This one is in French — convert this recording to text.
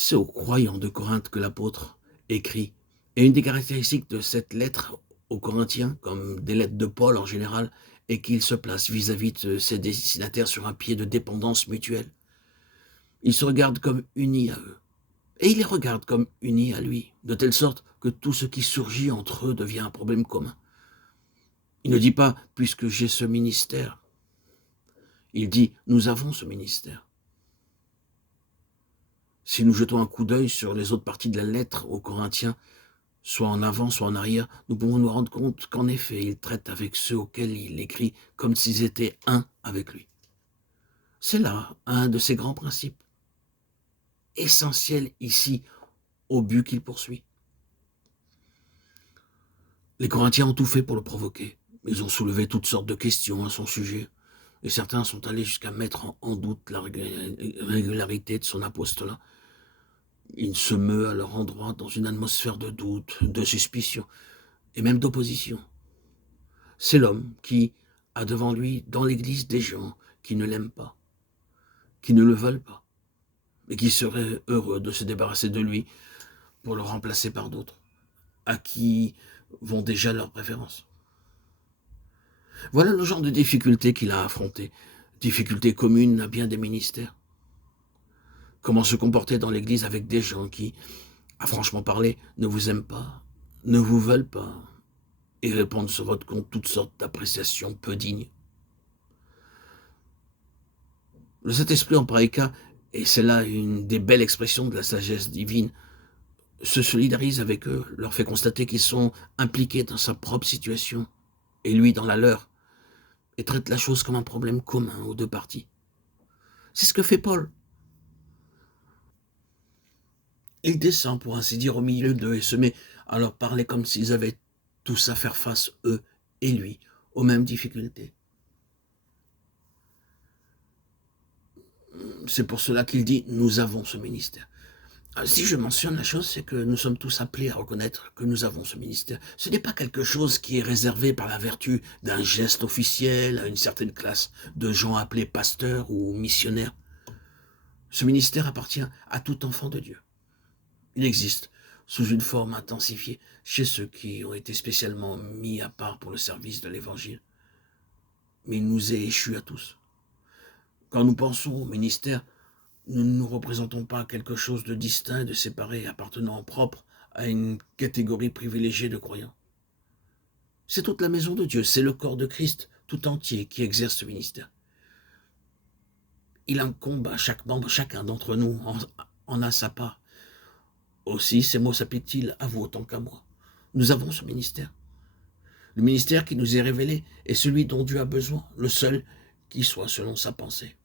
C'est aux croyants de Corinthe que l'apôtre écrit. Et une des caractéristiques de cette lettre aux Corinthiens, comme des lettres de Paul en général, est qu'il se place vis-à-vis de ses destinataires sur un pied de dépendance mutuelle. Il se regarde comme unis à eux. Et il les regarde comme unis à lui, de telle sorte que tout ce qui surgit entre eux devient un problème commun. Il ne dit pas « puisque j'ai ce ministère », il dit « nous avons ce ministère ». Si nous jetons un coup d'œil sur les autres parties de la lettre aux Corinthiens, soit en avant, soit en arrière, nous pouvons nous rendre compte qu'en effet, il traite avec ceux auxquels il écrit comme s'ils étaient un avec lui. C'est là un de ses grands principes, essentiels ici au but qu'il poursuit. Les Corinthiens ont tout fait pour le provoquer. Ils ont soulevé toutes sortes de questions à son sujet, et certains sont allés jusqu'à mettre en doute la régularité de son apostolat. Il se meut à leur endroit dans une atmosphère de doute, de suspicion, et même d'opposition. C'est l'homme qui a devant lui, dans l'Église, des gens qui ne l'aiment pas, qui ne le veulent pas, et qui seraient heureux de se débarrasser de lui pour le remplacer par d'autres, à qui vont déjà leurs préférences. Voilà le genre de difficultés qu'il a affrontées, difficultés communes à bien des ministères. Comment se comporter dans l'Église avec des gens qui, à franchement parler, ne vous aiment pas, ne vous veulent pas, et répandent sur votre compte toutes sortes d'appréciations peu dignes. Le Saint-Esprit en pareil cas, et c'est là une des belles expressions de la sagesse divine, se solidarise avec eux, leur fait constater qu'ils sont impliqués dans sa propre situation, et lui dans la leur, et traite la chose comme un problème commun aux deux parties. C'est ce que fait Paul. Il descend, pour ainsi dire, au milieu d'eux et se met à leur parler comme s'ils avaient tous à faire face, eux et lui, aux mêmes difficultés. C'est pour cela qu'il dit « nous avons ce ministère ». Si je mentionne la chose, c'est que nous sommes tous appelés à reconnaître que nous avons ce ministère. Ce n'est pas quelque chose qui est réservé par la vertu d'un geste officiel à une certaine classe de gens appelés pasteurs ou missionnaires. Ce ministère appartient à tout enfant de Dieu. Il existe sous une forme intensifiée chez ceux qui ont été spécialement mis à part pour le service de l'Évangile. Mais il nous est échu à tous. Quand nous pensons au ministère, nous ne nous représentons pas quelque chose de distinct, de séparé, appartenant propre à une catégorie privilégiée de croyants. C'est toute la maison de Dieu, c'est le corps de Christ tout entier qui exerce ce ministère. Il incombe à chaque membre, chacun d'entre nous en a sa part. Aussi, ces mots s'appliquent-ils à vous autant qu'à moi. Nous avons ce ministère. Le ministère qui nous est révélé est celui dont Dieu a besoin, le seul qui soit selon sa pensée.